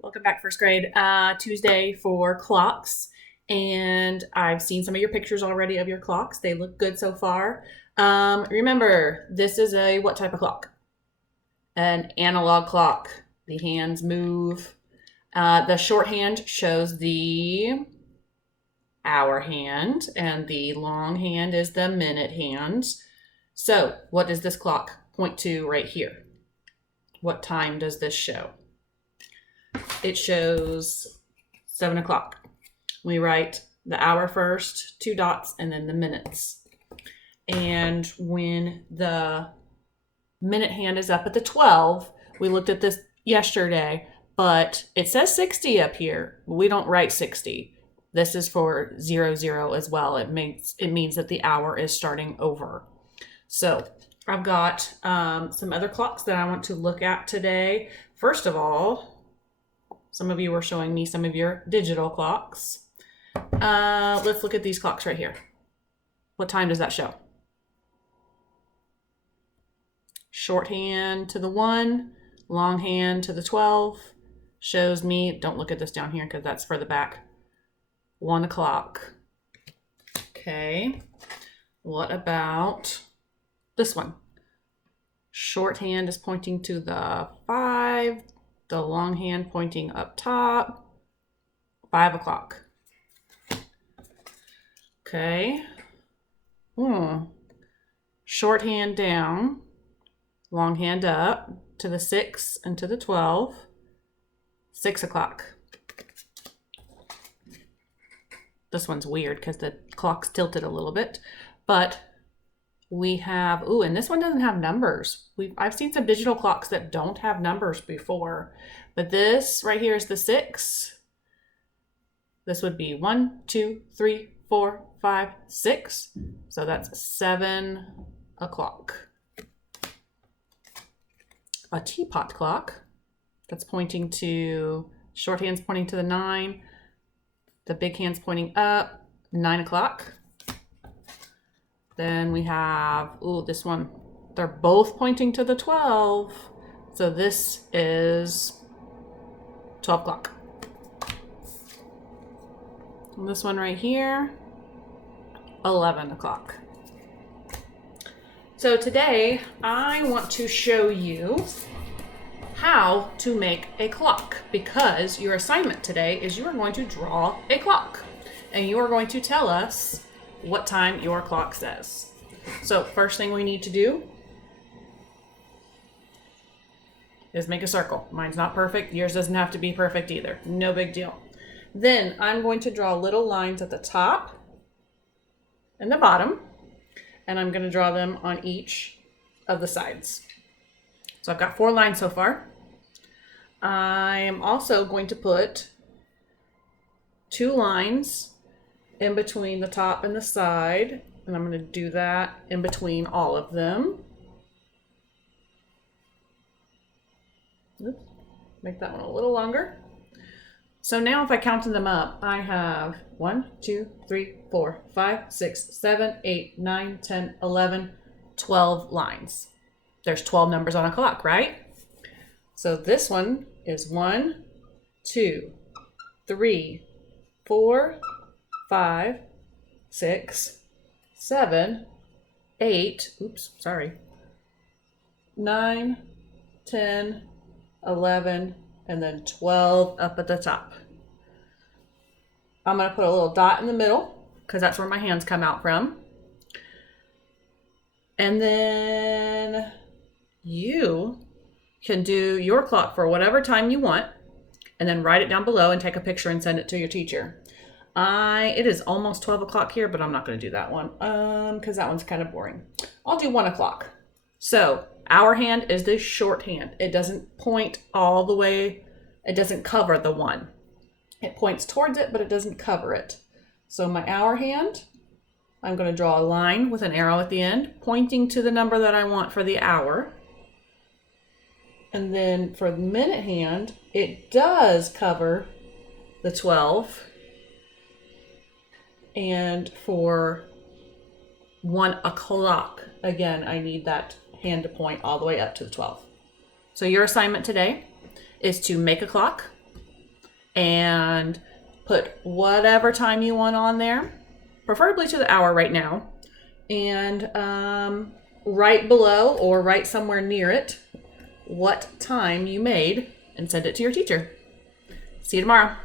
Welcome back, first grade. Tuesday for clocks. And I've seen some of your pictures already of your clocks. They look good so far. Remember, this is a what type of clock? An analog clock. The hands move. The shorthand shows the hour hand, and the long hand is the minute hand. So, what does this clock point to right here? What time does this show? It shows 7 o'clock. We write the hour first, 2 dots, and then the minutes. And when the minute hand is up at the 12, we looked at this yesterday, but it says 60 up here. We don't write 60. This is for 00 as well. It means that the hour is starting over. So I've got some other clocks that I want to look at today. First of all, some of you were showing me some of your digital clocks. Let's look at these clocks right here. What time does that show? Shorthand to the 1, longhand to the 12. Shows me, don't look at this down here because that's further back, 1 o'clock. Okay, what about this one? Shorthand is pointing to the 5, the long hand pointing up top, 5 o'clock. Okay. Shorthand down, long hand up to the 6 and to the 12, 6 o'clock. This one's weird because the clock's tilted a little bit, but we have, and this one doesn't have numbers. I've seen some digital clocks that don't have numbers before, but this right here is the 6. This would be 1, 2, 3, 4, 5, 6. So that's 7 o'clock. A teapot clock that's pointing to, shorthand's pointing to the 9, the big hand's pointing up, 9 o'clock. Then we have, this one, they're both pointing to the 12. So this is 12 o'clock. And this one right here, 11 o'clock. So today I want to show you how to make a clock, because your assignment today is you are going to draw a clock and you are going to tell us what time your clock says. So first thing we need to do is make a circle. Mine's not perfect. Yours doesn't have to be perfect either. No big deal. Then I'm going to draw little lines at the top and the bottom, and I'm going to draw them on each of the sides. So I've got 4 lines so far. I am also going to put 2 lines in between the top and the side, and I'm going to do that in between all of them. Oops, make that one a little longer. So now if I count them up, I have 1, 2, 3, 4, 5, 6, 7, 8, 9, 10, 11, 12 lines. There's 12 numbers on a clock, right? So this one is 1, 2, 3, 4, 5, 6, 7, 8, 9, 10, 11, and then 12 up at the top. I'm going to put a little dot in the middle because that's where my hands come out from. And then you can do your clock for whatever time you want, and then write it down below and take a picture and send it to your teacher. It is almost 12 o'clock here, but I'm not going to do that one because that one's kind of boring. I'll do 1 o'clock. So our hand is the shorthand. It doesn't point all the way. It doesn't cover the 1. It points towards it, but it doesn't cover it. So my hour hand, I'm going to draw a line with an arrow at the end, pointing to the number that I want for the hour. And then for the minute hand, it does cover the 12. And for 1 o'clock, again, I need that hand to point all the way up to the 12. So your assignment today is to make a clock and put whatever time you want on there, preferably to the hour right now, and write below or write somewhere near it what time you made and send it to your teacher. See you tomorrow.